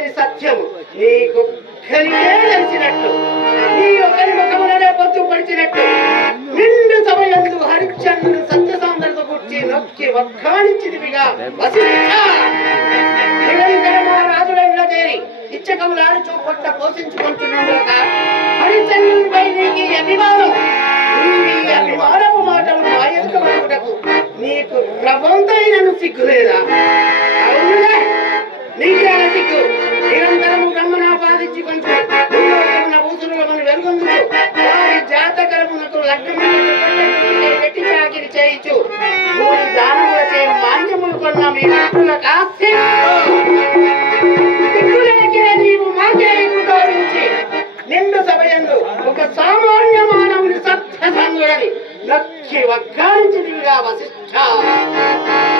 తెలియని సత్యము నీకు కలిగే తెలిసినట్టు నీ ఒకరి ముఖములనే పొత్తు పడిచినట్టు నిండు సమయంలో హరిశ్చంద్రుడు సత్యసాంద్రత గుర్చి నొక్కి వక్కాణించిదివిగా వశిష్ఠ నిరంతరమా రాజుల చేరి ఇచ్చకములాడుచూ పొట్ట పోషించుకుంటున్నాక హరిశ్చంద్రునిపై నీకు అభిమానం నీ అభిమానపు మాటలు మా ఎదుటకు నీకు రవంతైనను సిగ్గులేదా? అవునులే, నీకే సిగ్గు. నిరంతరము బ్రహ్మనాపాదించి కొంచెం ఊసురులమని వెలుగొందు వారి జాతకరమునకు లగ్నములకు పెట్టి చాకిరి చేయించు మూడు దానములచే మాన్యములు కొన్న మీ మిత్రులకు సిగ్గులేకే నీవు మాకే గౌరవించి నిండు సభయందు ఒక సామాన్య మానవుని సత్యసంగుడని నక్కి వక్కారించిదివిగా వశిష్ఠ.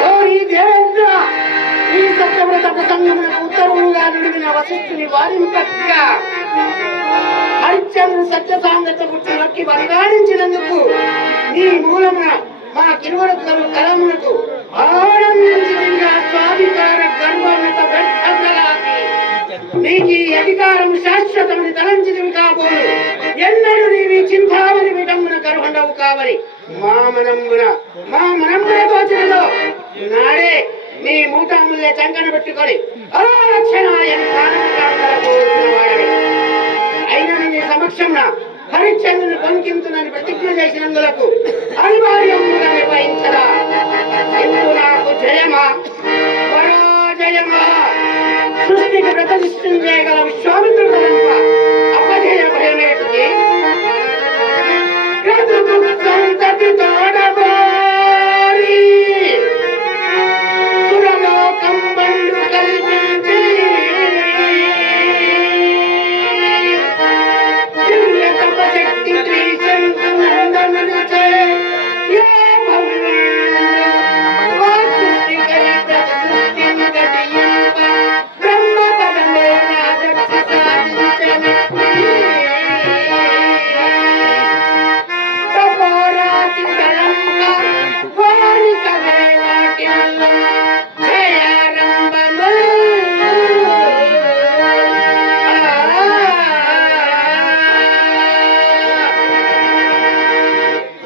ఓ ఈ దేవేంద్ర, ఈ సత్యవ్రత ప్రసంగములకు ఉత్తర్వులుగా నిడిగిన వశిష్ఠుని వారింపక్క హరిశ్చంద్రుడు సత్యసాంద్రత గుర్తు నొక్కి వక్కారించినందుకు నీ మూలమున మా కిరువరుకలు కలములకు ఆనందించిదివిగా స్వాధికార గర్వన్నత వ్యర్థగలాసి నీకు ఈ అధికారం శాశ్వతమని తలంచిదివి కాబోలు. ఎన్నడూ నీవి చింతామణి విటమున కరుహండవు కావని మా మనమ్మున తోచినదో నాడే నీ మూటముల్లే చంకన పెట్టుకొని అరారక్షణాయని వాడవి. అయినా నీ సమక్షంలో హరిశ్చంద్రుని పంకించునని ప్రతిజ్ఞ చేసినందులకు అనివార్యముగా నిర్వహించరా. ఇందు నాకు జయమా పరాజయమా? సృష్టికి ప్రతిష్టం చేయగల విశ్వామిత్రుడు అపజయ భయమేటికి సంతతి తోడబారి సురలోకం బండు కల్పించి దివ్య తపశక్తి త్రిశంకునందనులు చే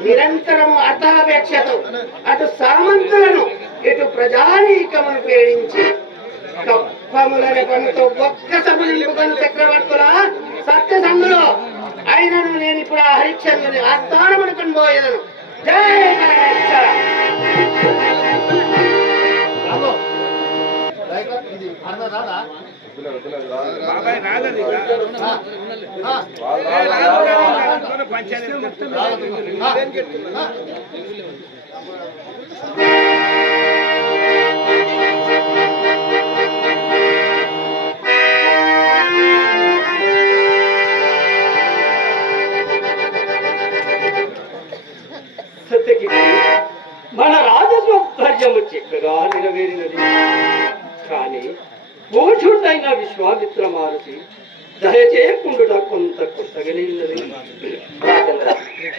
నిరంతరము అర్థాపేక్షతో అటు సామంతులను ఇటు ప్రజానీకమును పీడించి కప్పములని పనుతో ఒక్క సభ నిలుపుకొని చక్రవర్తుల సత్యసంగులో అయినను నేను ఇప్పుడు ఆ హరిశ్చంద్రుని ఆస్థానమనుకుని పోయేదను. జయ పరమేశ్వర. మన రాజసౌకర్యము చిక్కగా నెరవేరినది. కానీ భూషుడైన విశ్వామిత్ర మారుతి దయచేయకుండుట కొంత కొత్తగానే ఉన్నది.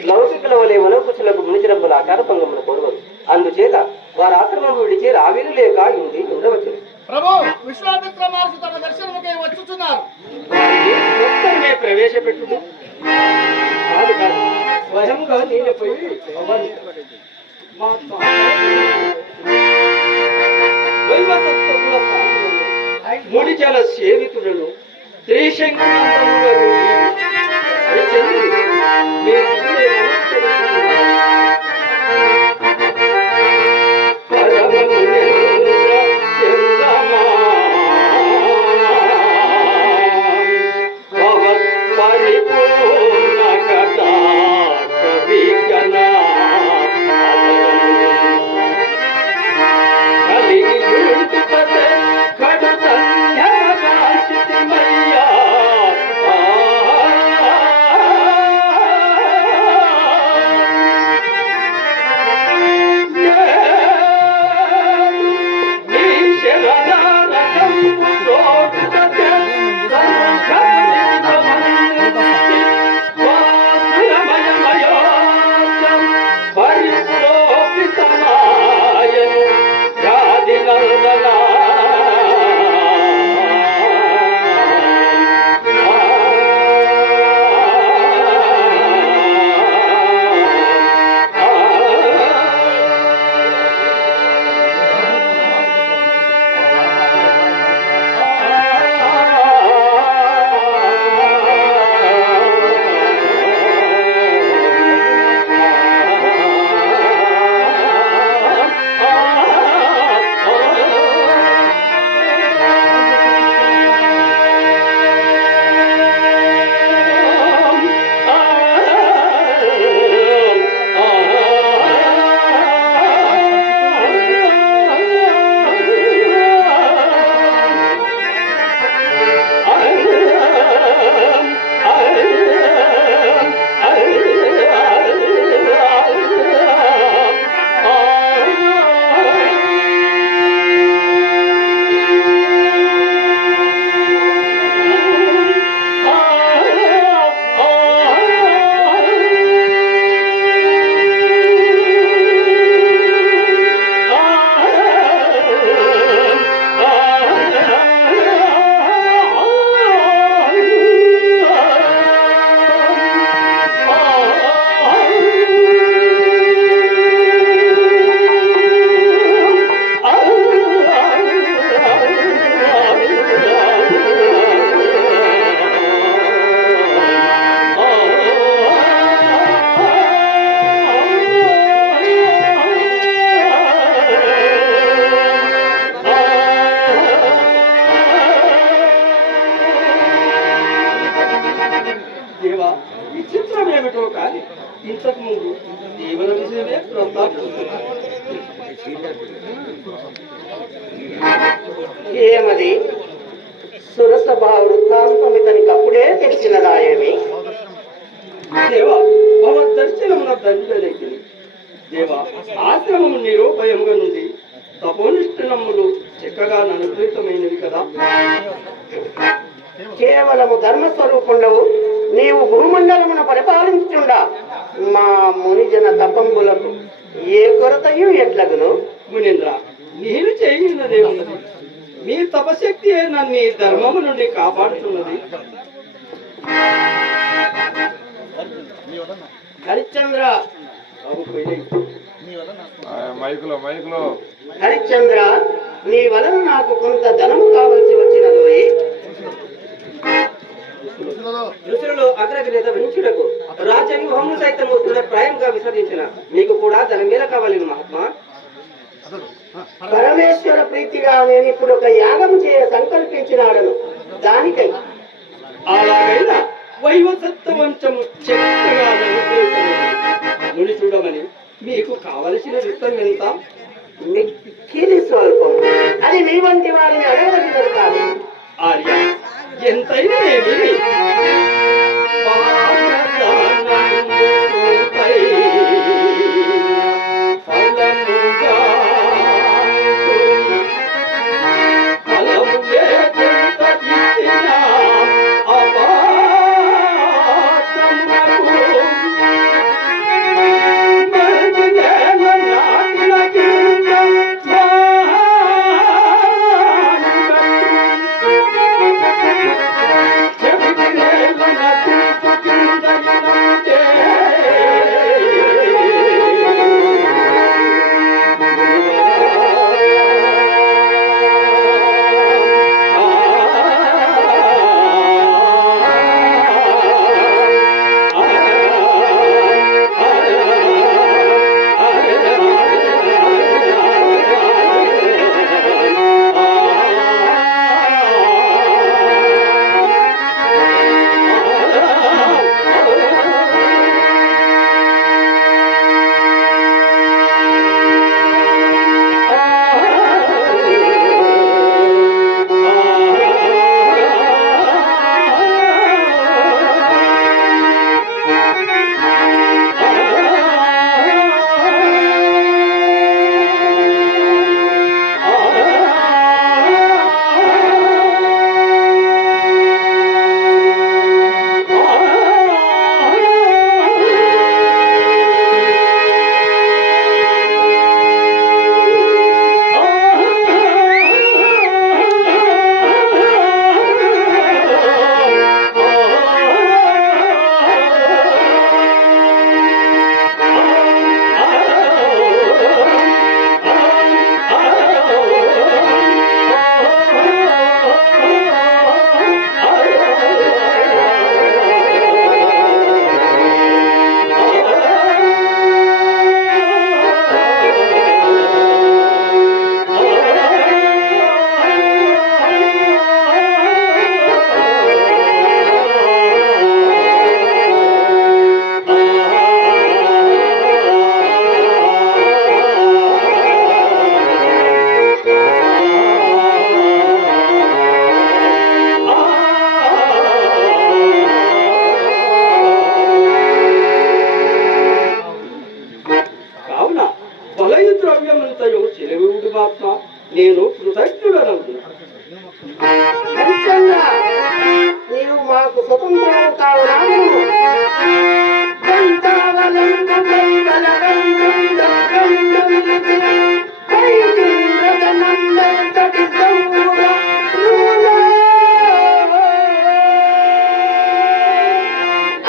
లౌకికుల వలె మనోకుశులకు మునిచిరబ్బుల ఆకార భంగమును కోరవరు. అందుచేత వారి ఆక్రమణం విడిచి రావీలు లేక ఉండవచ్చు. ప్రభు, విశ్వామిత్ర మహర్షి తమ దర్శనముకే వచ్చుచున్నారు. వారిని ప్రవేశపెట్టుడు కాదు కాదు, స్వయంగా నేను పోయి ముడిజల సేవితులను త్రిశంకునందనుగా ఏమది సురసభా వృత్తాంతం ఇతనికి అప్పుడే తెలిసినదా ఏమి? దేవా భగవద్దర్శనమున దండలైతే దేవా ఆశ్రమము నిరూపయముగా నుండి తపోనిష్ఠనములు చక్కగా అనుకృతమైనవి కదా. కేవలము ధర్మస్వరూపుండవు నీవు భూమండలమున పరిపాలించుచుండా మా మునిజన తపంబులకు ఏ కొరతయు ఎట్లగును? మునీంద్ర నేను చేయున్నదేమున్నది? మీ తపశక్తి నన్ను ఈ ధర్మము నుండి కాపాడుతున్నది. హరిశ్చంద్ర మైకులో హరిశ్చంద్ర, నీ వలన నాకు కొంత ధనము కావలసి వచ్చినదోయి. ఋషులలో అగ్రగ్రేత వించుటకు రాజవ్యూహము సైతం ప్రాయంగా విసర్జించిన మీకు కూడా ధనమేల కావాలి మహాత్మా. పరమేశ్వర ప్రీతిగా నేను ఇప్పుడు ఒక యాగం చేయ సంకల్పించినాడను. దానికై అలాగైనా వైవసత్వంచము చక్కగా ముని చూడమని మీకు కావలసిన విత్తం ఎంత? మిక్కిలి స్వల్పం. అది మీ వంటి వారిని అడగదగినది కాదు. ఆర్య ఎంతైనా ఏమి నేను కృతజ్ఞుడనవుతున్నాను. హరిశ్చంద్ర, నీవు మాకు స్వతంత్రం కావునాను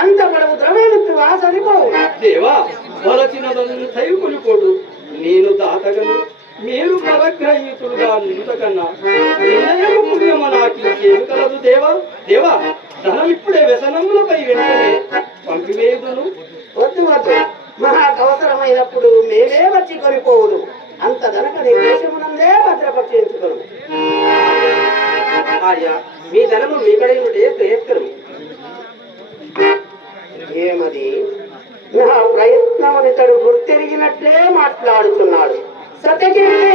అంత పడవు ద్రవ్యమిత్తువా సరిపోవు. దేవా వలచినదంతయు కొనుకోడు. నేను దాతగను, మీరు ఫలగ్రహీతుడుగా నింతకన్నా నిర్ణయము పుణ్యమ నాకు ఇంకేమి కలదు దేవా. దేవా ధనం ఇప్పుడే వ్యసనములపై వెంటనే పంపివేయుదును. వద్దు వద్దు, మాకు అవసరమైనప్పుడు మేమే వచ్చి కొనిపోవుదు. అంత గనక నీ దేశమునందే భద్రపక్షించుకోను. ఆర్య, మీ ధనము మీ కడయుంటే శ్రేయస్కరము. ఏమది నా ప్రయత్నమునితడు గుర్తెరిగినట్లే మాట్లాడుతున్నాడు. సత్యకీర్తి,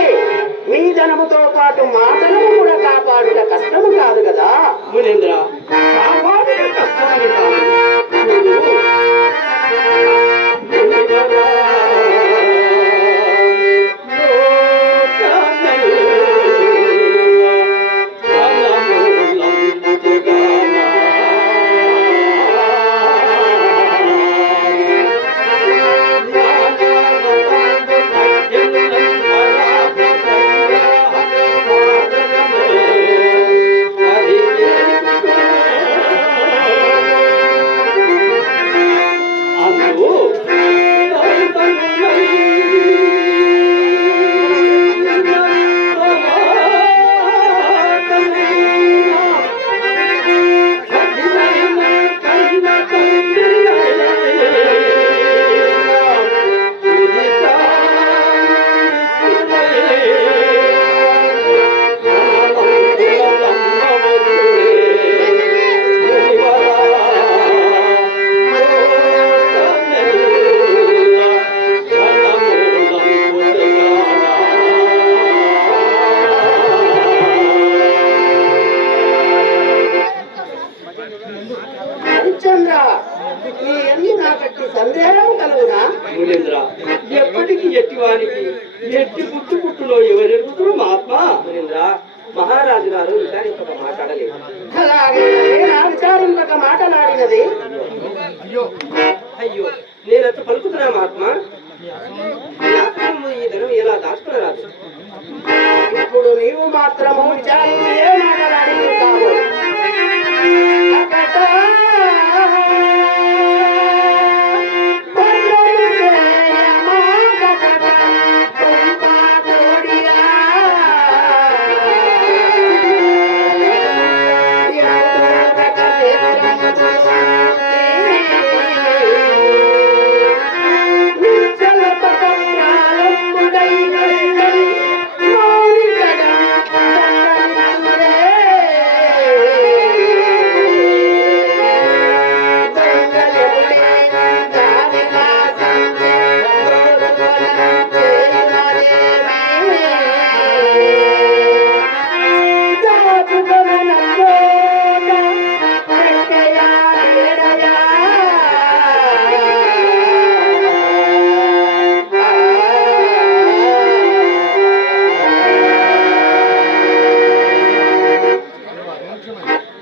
మీ ధనముతో పాటు మా ధనము కూడా కాపాడుట కష్టము కాదు కదా. మునీంద్ర, కాపాడుట కష్టమని కాదు. హరిశ్చంద్ర, నీ ఎందు నాకట్టి సందేహం కలుగునా? మునీంద్ర, ఎప్పటికీ ఎట్టివానికి ఎట్టి పుట్టు పుట్టులో ఎవరెరుగుతురు మహాత్మా. మునీంద్ర, మహారాజు గారు విచారించక మాట్లాడలేదు. అలాగే నా విచారింపక మాట్లాడినది. అయ్యో, నేనంత పలుకుతున్నా మహాత్మా. ఈ ఆశ్రమము ఈ ధనం ఎలా దాచుకునరాదు. ఇప్పుడు నీవు మాత్రము విచారించి ఏ మాట్లాడింది కావు. అకట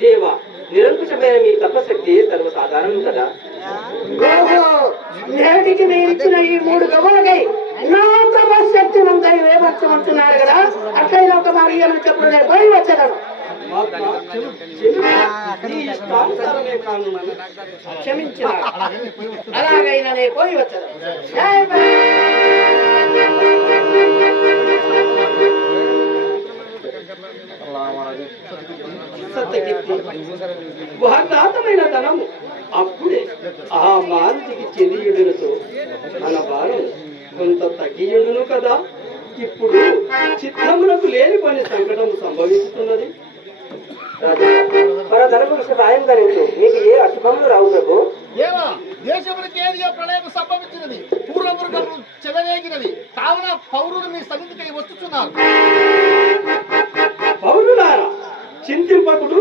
దేవా, నిరంకుశమైన మీ తపశక్తి సర్వసాధారణం కదా. ఓహో, నేటికి నేను ఇచ్చిన ఈ 3 గవ్వలకై నా తపశక్తి నంతా వేపచ్చమంటున్నారు కదా. అట్లయినా ఒక మార్గం చెప్పుడు నేను పోయి వచ్చేదాను. మహాత్మా, నీ ఇష్టానుసారమే కానున్నాను. క్షమించిన అలాగైనా నేను పోయి వచ్చేదాను. జై భీమ్. సత్యకీర్తి, వాగ్దాతమైన ధనము అప్పుడే ఆ మారుతికి చెందియుడులతో మన భారం కొంత తగ్గియుడును కదా. ఇప్పుడు చిత్తమునకు లేని పని సంకటం సంభవిస్తున్నది. మన ధనము సాయంగా నిండు మీకు ఏ అశుభములు రావు ప్రభు. దేవా, దేశమునికి ఏది ప్రళయం సంభవించినది, పూర్వమృగములు చెలరేగినది కావున పౌరులు మీ సన్నిధికి వస్తున్నారు. పౌరులారా, చింతింపకుడు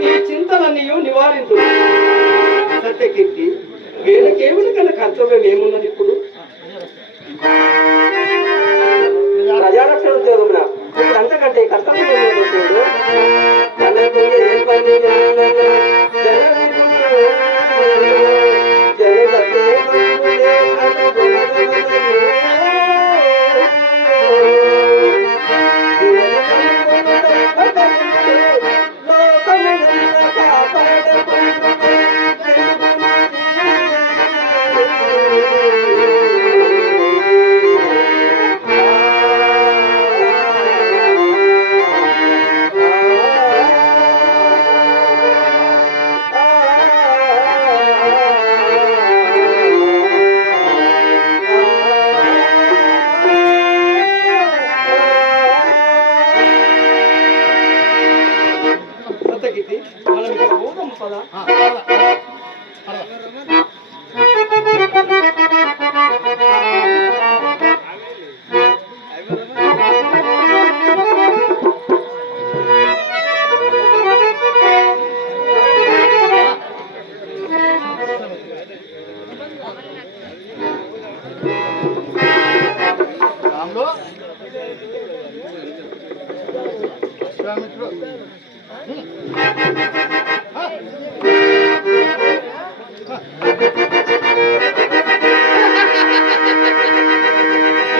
నీ చింతలన్నీయు నివారించు. సత్యకీర్తి, వీళ్ళకేమిటి కన్నా కర్తవ్యం ఏమున్నది ఇప్పుడు? ప్రజారక్షణ ఉద్యోగం ఇప్పుడు అంతకంటే కర్తవ్యం ఏమవుతుంది.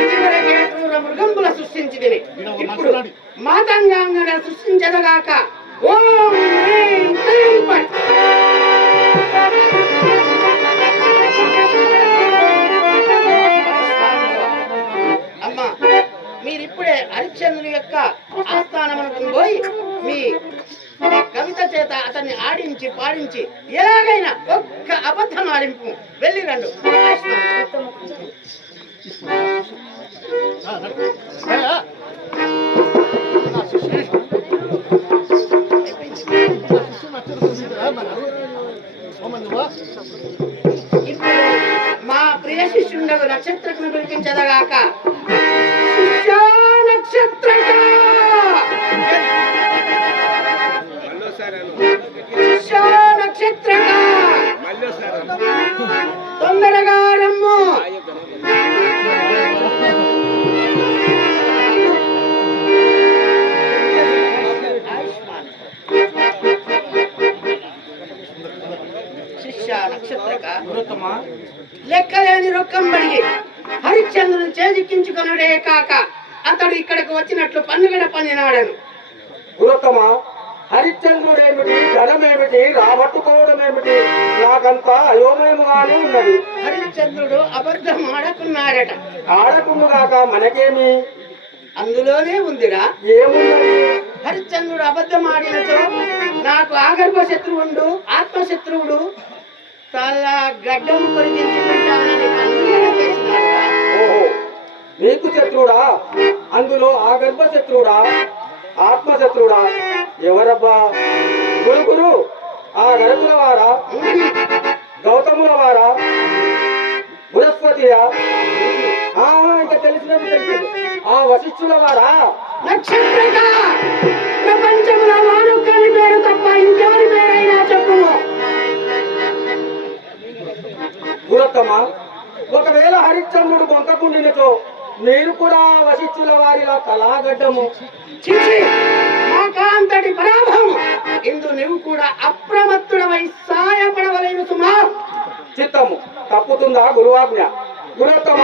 ఇదివరకే క్రూర మృగంబుల సృష్టించి ఇప్పుడు మాతంగాంగన సృష్టించదగాక. ఓం హ్రీం క్లీం పట్. అమ్మా, మీరిప్పుడే హరిశ్చంద్రుని యొక్క ఆస్థానమునకు పోయి మీ కవిత చేత అతన్ని ఆడించి పాడించి ఎలాగైనా ఒక్క అబద్ధం ఆడింపు వెళ్ళి రండు. ఇప్పుడు మా ప్రియ శిష్యుండగు నక్షత్రకును పిలిపించదగాక. శిష్యా నక్షత్రక, శిష్యా నక్షత్రక, తొందరగా రమ్ము. శిష్య నక్షత్రక, లెక్కలేని రొక్కం బడిగి హరిశ్చంద్రుని చేజిక్కించుకొనుడే కాక అతడు ఇక్కడికి వచ్చినట్లు పన్నుగడ పన్నినాడను. గురుత్తమ, హరిశ్చంద్రుడేమిటి, ధనమేమిటి, రాబట్టుకోవడం ఏమిటి, నాకంతా అయోమయముగానే ఉన్నది. హరిశ్చంద్రుడు అబద్ధం ఆడకున్నాడట. ఆడకుండుగాక మనకేమి, అందులోనే ఉందిరా. ఏమున్నది? హరిశ్చంద్రుడు అబద్ధం ఆడినతో నాకు ఆగర్భ శత్రువుండు, ఆత్మశత్రువుడు తల గడ్డం కొరిగించుకుంటానని పన్నుగడ చేసినాడురా. ఓహో, నీకు శత్రువుడా? అందులో ఆ గర్భ శత్రువుడా, ఆత్మశత్రువుడా? ఎవరబ్బా? గురు ఆ గరకుల వారా, గౌతముల వారా, బృహస్పతియా? ఇక తెలిసినది ఆ వశిష్ఠుల వారా? నక్షత్రక, ప్రపంచంలో వానొక్కని పేరు తప్ప ఇంకెవరి పేరైనా చెప్పుము. గురుత్తమ, ఒకవేళ హరిశ్చంద్రుడు బొంకకుండినచో నేను కూడా వశిష్ఠుల వారిలా కళాగడ్డము. చిచి, మా కాంతటి పరాభవం. ఇందు నువ్వు కూడా అప్రమత్తుడవై సాయపడవలేను సుమా. చిత్తము తప్పుతుందా గురువాజ్ఞ? గురుత్తమ,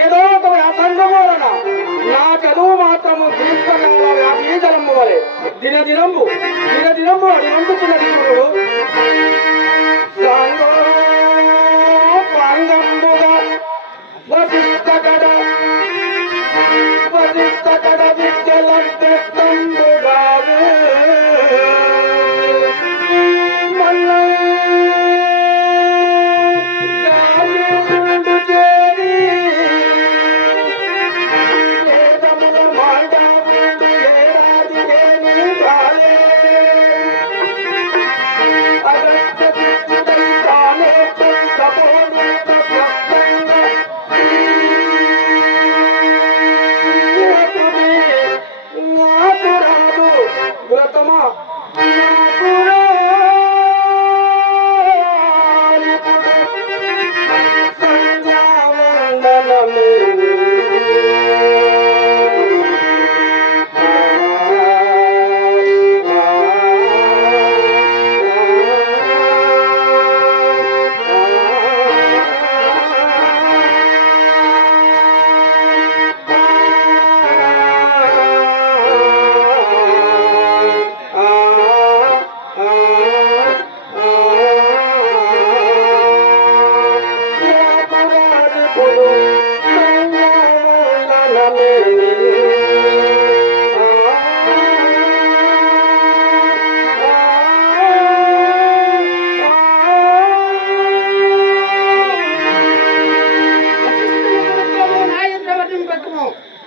ఏదో ఒక వ్యాసంగం వలన నా చదువు మాత్రము గ్రీష్మకాల వ్యాపీజలము వలె దినదినంబు అడినందుకున్నది గురుడు. పాంగంబుగా వశిష్ఠకడ విద్యలంబుగాను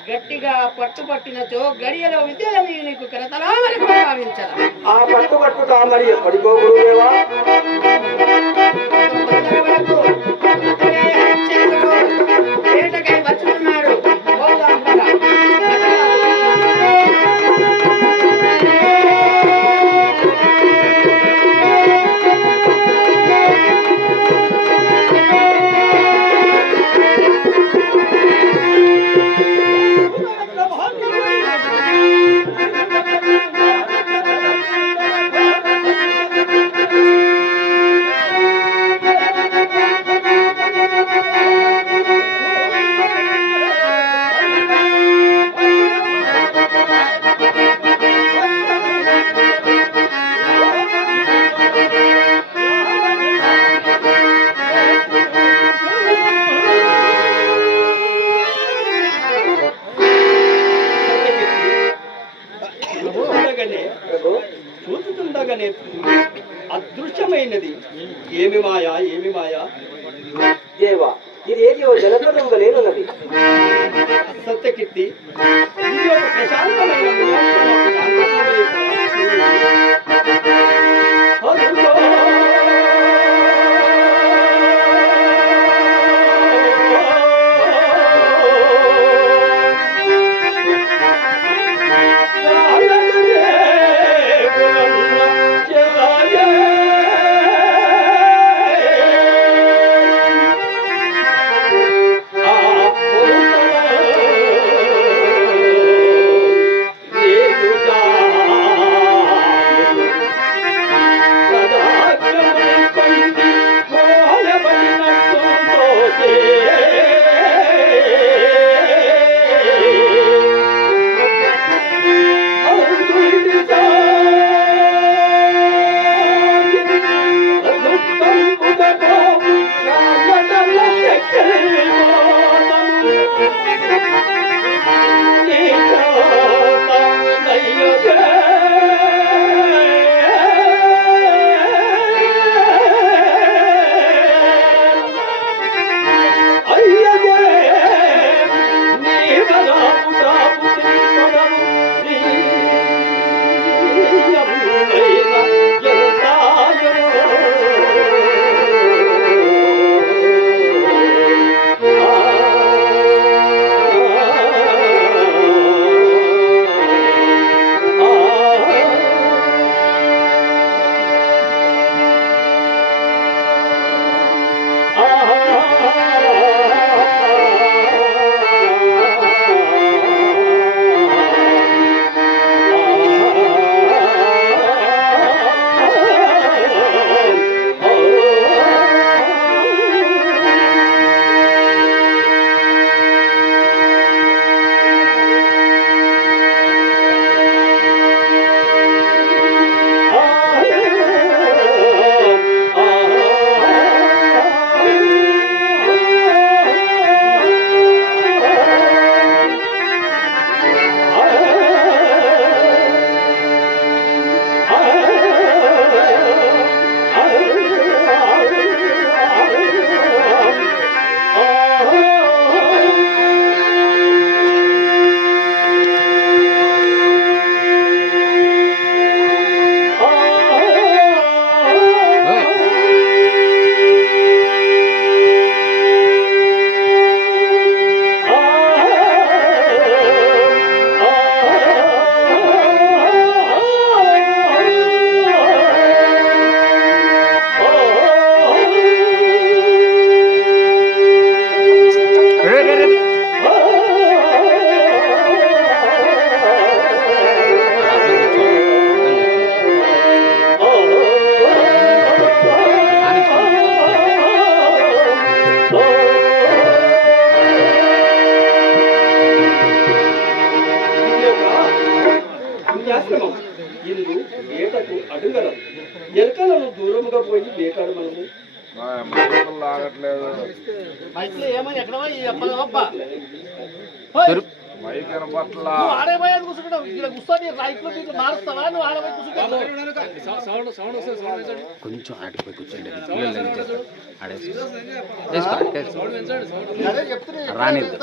గట్టిగా పట్టుపట్టినచో గడియలో విద్యలని నీకు కరతలామని భావించదా. ఆ పట్టుబట్టుట మరి ఎప్పటికో గురుదేవా? పేటకై వచ్చుతున్నాడు. అయినది. ఏమి మాయా, ఏమి మాయా? దేవా, ఇది ఏదో జలప్రదంగా లేనున్నది. సత్యకీర్తి, ఇది ఒక ప్రశాంతమైన నివాసము, శాంతమూలే కదా. పుణ్యాశ్రమం ఇందు వేటకు అడుగలం ఎలకలను దూరముగా పోయి వేటాడు మనము. లాగట్లేదు మైక్లో ఏమని ఎక్కడమా ఈ అప్ప మైక్ వినపట్ల ఆడేపోయేది కూర్చుంటావు ఇక్కడ కూర్చొని రైట్లో మీకు మారుస్తావా నువ్వు ఆడపోయి కూర్చుంటావు కొంచెం ఆడిపోయి కూర్చోండి అదే చెప్తున్నా రానిద్దు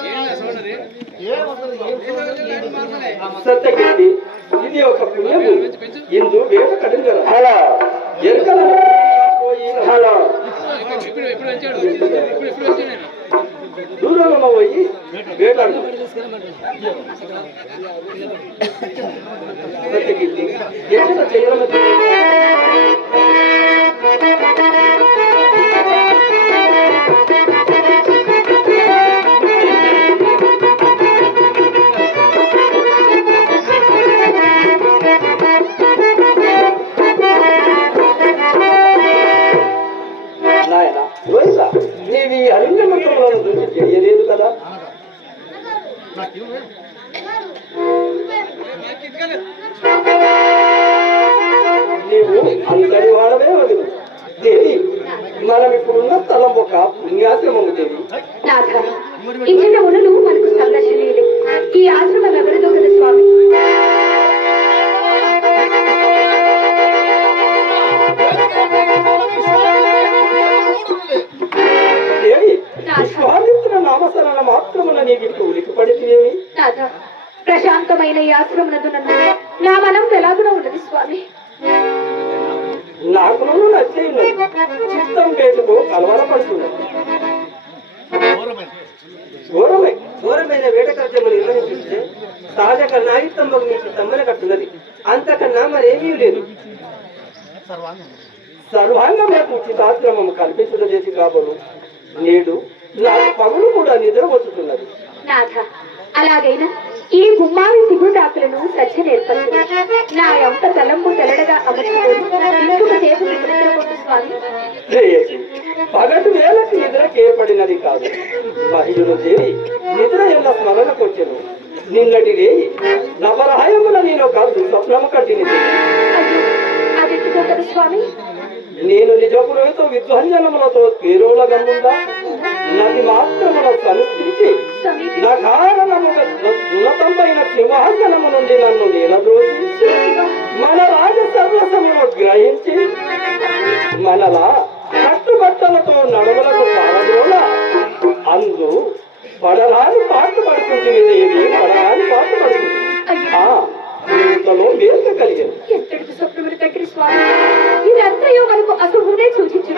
సత్యకీర్తి, ఇది ఒక పుణ్యము ఇందు వేట కడుగలం. హలో ఎలకలను పోయి హలో దూరంగా పోయి వేటాడు. సత్యకీర్తి, ఎక్కడ చేయడం నాయన రోహిత, నీవి అలింగ మంత్రములను గురించి తెలియలేదు కదా. నీవు అంతటి వాడవే వదిలు దేవి. మనం ఇప్పుడున్న స్థలం ఒక పుణ్యాశ్రమము దేవి. నాథ, ఇచ్చిన మునులు మనకు సందర్శనీయులు. ఈ ఆశ్రమం ఎవరిదో కదా స్వామి. వేదిక ఉలికిపడితేవి? నాథ, ప్రశాంతమైన ఈ ఆశ్రమనందు నా మనం ఎలాగునా ఉన్నది స్వామి. నాకు నచ్చేయున్నది, చిత్తం పేటుకు కలవరపడుతున్నది. ఘోరమే ఘోరమైన వేట కార్యములు నిర్వహించుంటే సహజ కన్నా ఆయుత్తంబకు నుంచి తమ్మన కట్టున్నది. అంతకన్నా మరేమీ లేదు. సర్వాంగములకు ఉచితాశ్రమము కల్పించడం చేసి కాబోలు నేడు నాకు పగులు కూడా నిద్ర వచ్చుతున్నది. నాథ, అలాగైనా ఈ గుమ్మావి సిగుడాకులను సజ్జ నేర్పచ్చు. నా ఎంత తలంపు తెల్లడగా అమర్చుకొని ఇంకొక చేతులు నిద్రపోతు స్వామి. శ్రేయసి పగటి వేళకి నిద్రకి ఏర్పడినది కాదు. మహిళను దేవి నిద్ర ఎల్ల స్మరణకొచ్చెను. నిన్నటి రేయి నవరాయమున నేను ఒక దుస్వప్నము కట్టినది. అయ్యో, అదెందుకో కదా స్వామి. నేను నిజపురతో విధ్వంజనములతో పేరోల గమ్ముందా నది మాత్రమున సంస్కృతి నకారణముగా ఉన్నతమైన సింహాసనము నుండి నన్ను నీలద్రోసి మన రాజ సర్వసమును గ్రహించి మనలా కట్టుబట్టలతో నడుములకు పారదోల అందు పడరాని పాటు పడుతుంది దేవి, పడరాని పాటు పడుతుంది. ఇంతలో మేల్క కలిగింది. ఎంతటి స్వప్నములు దగ్గర స్వామి, ఇదంతయో మనకు అశుభునే సూచించు.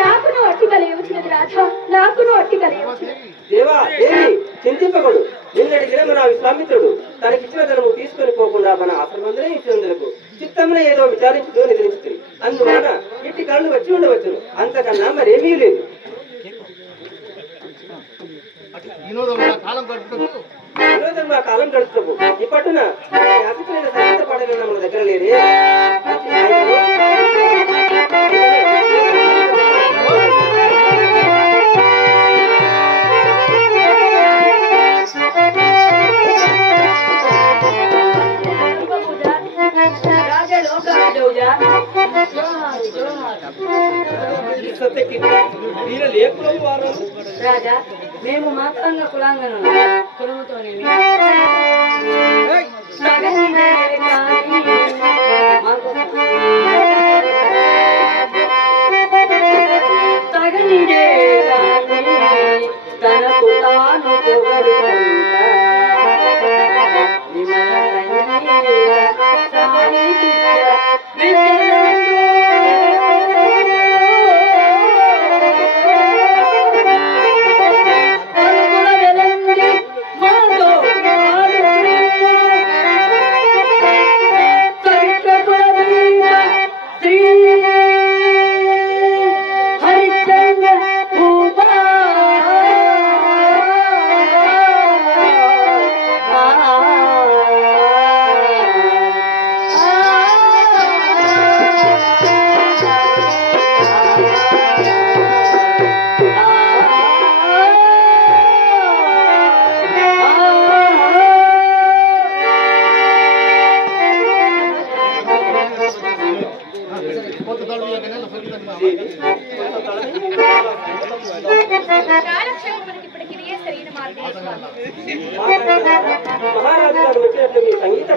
నాకును అట్టి కలయవచ్చినది రాధా, నాకును అట్టి కలయవచ్చినది. దేవా దేవి చింతింపకూడు. నిన్నటి దిన మన విశ్వామిత్రుడు తనకిచ్చిన ధనము తీసుకొని పోకుండా మన ఆశ్రమంలోనే ఇచ్చినందుకు చిత్తంలో ఏదో విచారించుతూ నిద్రించుతుంది. అందువలన ఇట్టి కళ్ళు వచ్చి ఉండవచ్చును, అంతకన్నా మరేమీ లేదు. వినోదం మా కాలం గడుపుతాము. ఇప్పటిన ఆసక్తులైన సంగీత పాటలు మన దగ్గర లేదే. రాజా, మేము మాత్రంగా కులాంగను కులముతోనేమి తగనిడే తనకు తాను పొగడుకుంటా మహారాజు గారు వచ్చినట్లు మీ సంగీత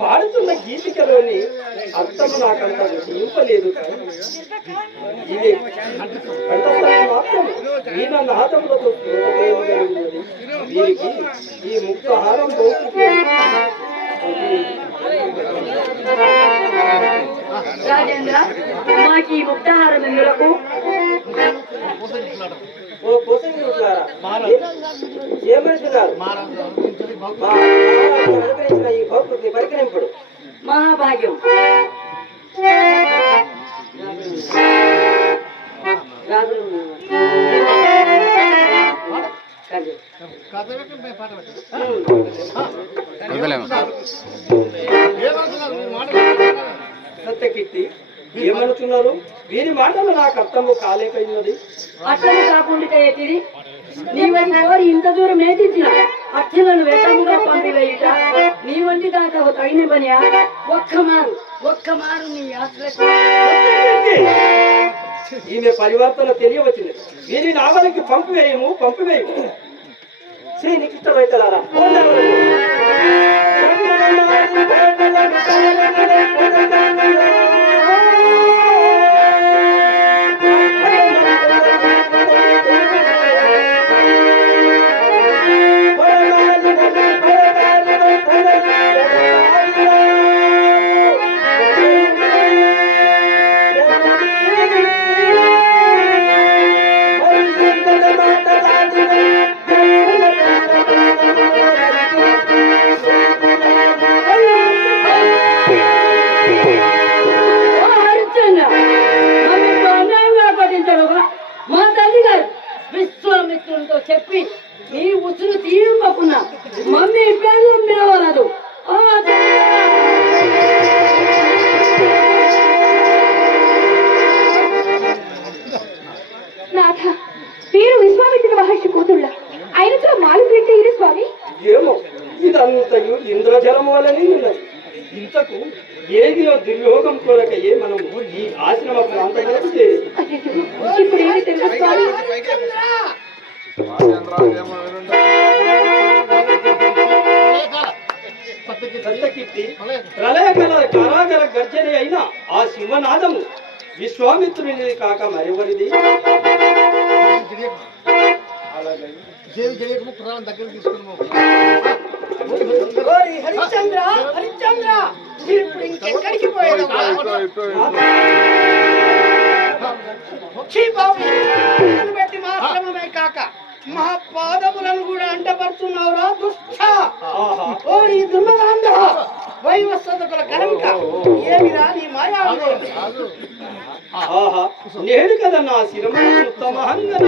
పాడుతున్న గీతికలోని అర్థము నాకంత రుచింపలేదు కానీ ఇది కంఠస్థలం మాత్రం ఈయన నాదములతో కలిగినది. దీనికి ఈ ముక్తహారం రాజేంద్ర మాకు ఈ ముక్తాహారం ఎందుకు? ఓ కోసంగులారా, ఏమంటున్నారు? మా అనుగ్రహించిన ఈ భౌకృతి పరికరింపుడు మహాభాగ్యం. రాజులు కథ పెట్టండి, పాట పెట్టండి. ఏమంటున్నారు మీ మాట? సత్యకీర్తి ఏమనుచున్నారు? వీరి మాటలు నాకు అర్థము కాలేకపోయినది. అట్లని కాకుండా ఏంటిది? నీ వంటి కోరి ఇంత దూరం నేతించిన అక్షలను వెట్టముగా పంపివేయుట నీ వంటి దాకా తగిన పనియా? ఒక్క మారు నీ ఆశ్రయ ఈమె పరివర్తన తెలియవచ్చింది. వీరి నావలకి పంపివేయము. శ్రీ నిఖిష్టమైతలారా మా తల్లి గారు విశ్వామిత్రులతో చెప్పి నీ ఉసురు తీరుకోకున్నా మమ్మీ పేర్లు పిలవరాదు. నాథ వీరు విశ్వామిత్ర మహర్షి కూతుళ్ళ ఆయనతో మాలు పెట్టేరు స్వామి. ఏమో ఇదంతయు ఇంద్రజలము వలనే ఉన్నది. ఇంతకు ఏదియో దుర్యోగం కొరకయే మనము ఈ ఆశ్రమ ప్రాంతంలో చేరి ఇప్పుడు ఏమి తెలుసు స్వామి? సత్యకీర్తి ప్రళయకల కారాగర గర్జన అయిన ఆ సింహనాదము విశ్వామిత్రునిది కాక మరెవరిది? దేవి జయకు పురాణం దగ్గర తీసుకున్నాము. హరిశ్చంద్ర ఇప్పుడు ఇంకెక్కడికి పోయేది? పెట్టి మాత్రమే కాక మా పాదములను కూడా అంటపరుచున్నావురా దుష్ట. ఓ నీ దుర్మదాంధ వైవస్వతకుల కలమిక ఏమిరా నీ మాయా? ఆహా నేడు కదా నా శిరము ఉత్తమహంగా